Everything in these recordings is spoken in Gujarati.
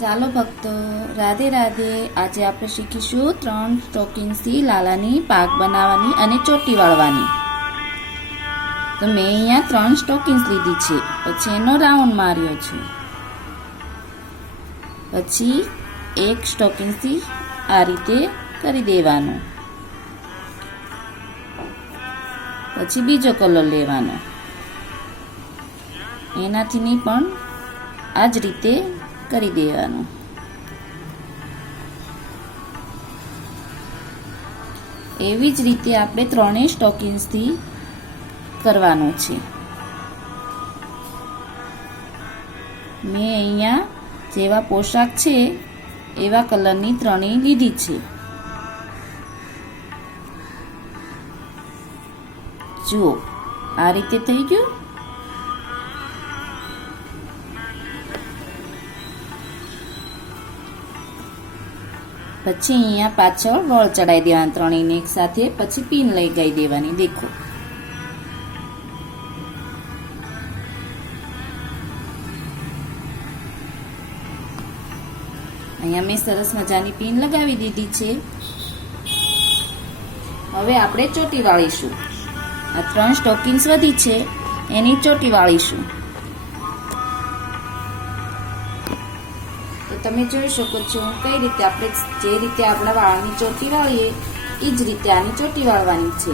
ચાલો ભક્તો, રાધે રાધે. આજે આપણે શીખીશું 3 સ્ટોકિંગ્સથી લાલાની પાક બનાવવાની અને ચોટી વાળવાની. તો મેં અહીંયા 3 સ્ટોકિંગ્સ લીધી છે, પછી એનો રાઉન્ડ માર્યો છે. પછી એક સ્ટોકિંગથી આ રીતે કરી દેવાનું. પછી બીજો કલર લેવાનો, એનાથી પણ આ જ રીતે કરી દેવાનું. એવી જ રીતે આપણે 3 સ્ટોકિંગ્સથી કરવાનું છે. મેં અહીંયા જેવા પોશાક છે એવા કલરની 3 લીધી છે. જુઓ, આ રીતે થઈ ગયું. પછી અહીંયા પાછળ વળ ચડાવી દેવાની 3 એક સાથે. પછી પિન લઈ ગઈ દેવાની. દેખો, અહીંયા મેં સરસ મજાની પિન લગાવી દીધી છે. હવે આપણે ચોટી વાળીશું. આ 3 સ્ટોકિંગ્સ વધી છે, એની ચોટી વાળીશું. તો તમે જોઈ શકો છો કઈ રીતે આપણે જે રીતે આપણા વાળની ચોટી વાળીએ એ જ રીતે આની ચોટી વાળવાની છે.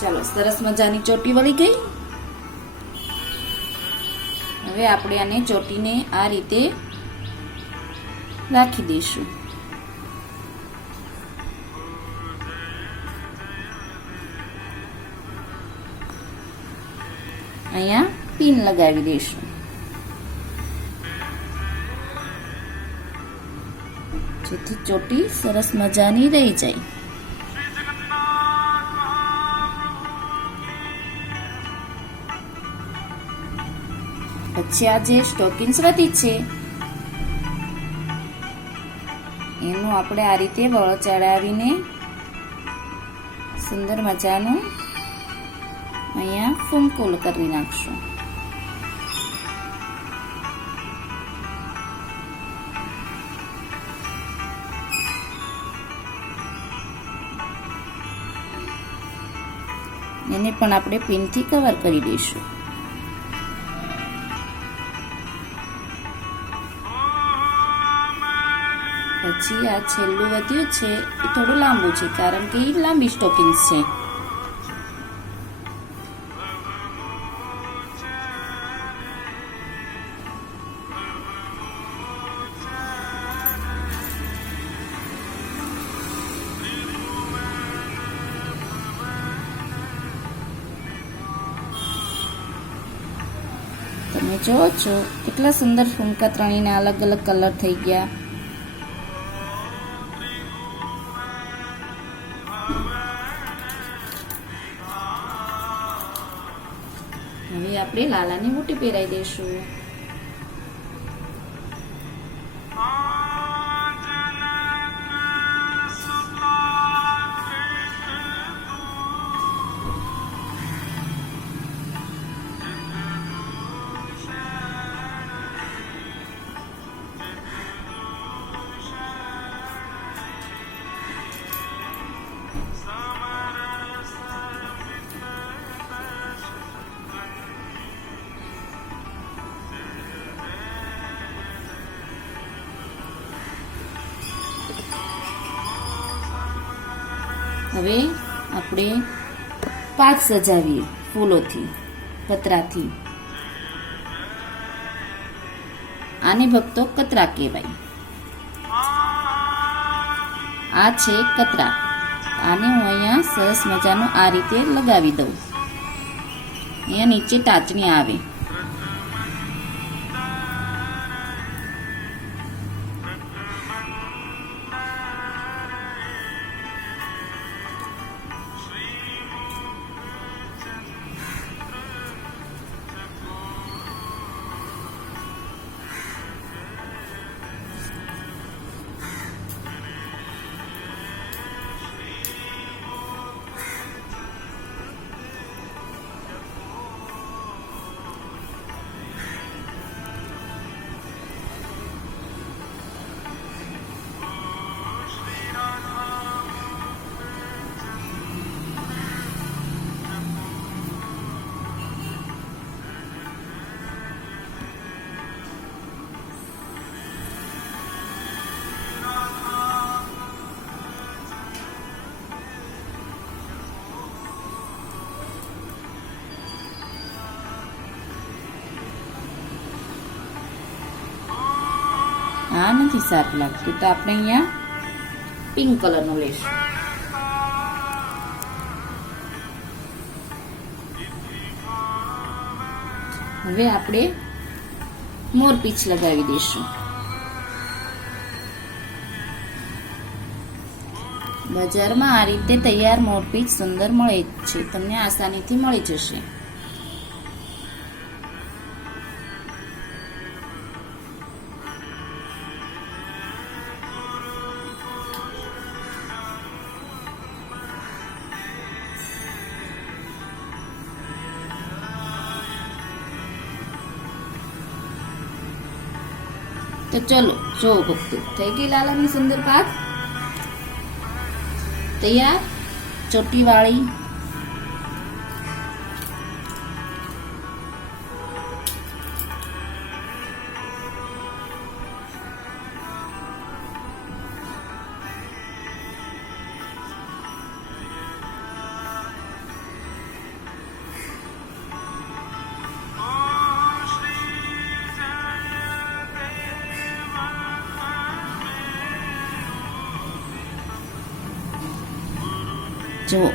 ચાલો, સરસ મજાની ચોટી વળી ગઈ. હવે આપણે આને ચોટીને આ રીતે રાખી દઈશું. અહીંયા પિન લગાવી દઈશું. જેથી ચોટી સરસ મજાની રહી જાય. પછી આ જે સ્ટોકિંગ્સ વધી છે એનું આપણે આ રીતે વળ ચડાવીને સુંદર મજાનું અહીંયા ફૂમકુલ કરી નાખશું. એને પણ આપણે પિનથી કવર કરી દઈશું. પછી આ છેલ્લું વધ્યું છે એ થોડું લાંબુ છે, કારણ કે એ લાંબી સ્ટોકિંગ્સ છે. તમે જોવો છો કેટલા સુંદર ફૂમકા 3ના અલગ અલગ કલર થઈ ગયા. હવે આપણે લાલાની બુટ્ટી પહેરાવી દઈશું. હવે આપણે પાક સજાવીએ ફૂલોથી, કતરાથી. આને ભક્તો કતરા કહેવાય. આ છે કતરા. આને હું અહીંયા સરસ મજાનું આ રીતે લગાવી દઉં. અહીંયા નીચે ટાચણી આવે. આ નથી સારું લાગતું તો આપણે અહીંયા પિંક કલરનું લઈશું. હવે આપણે મોરપીંછ લગાવી દઈશું. બજારમાં આ રીતે તૈયાર મોરપીંછ સુંદર મળે છે, તમને આસાનીથી મળી જશે. તો ચલો જો ભક્તો, થઈ ગઈ લાલાની સુંદર પાક તૈયાર, ચોટી વાળી. જુઓ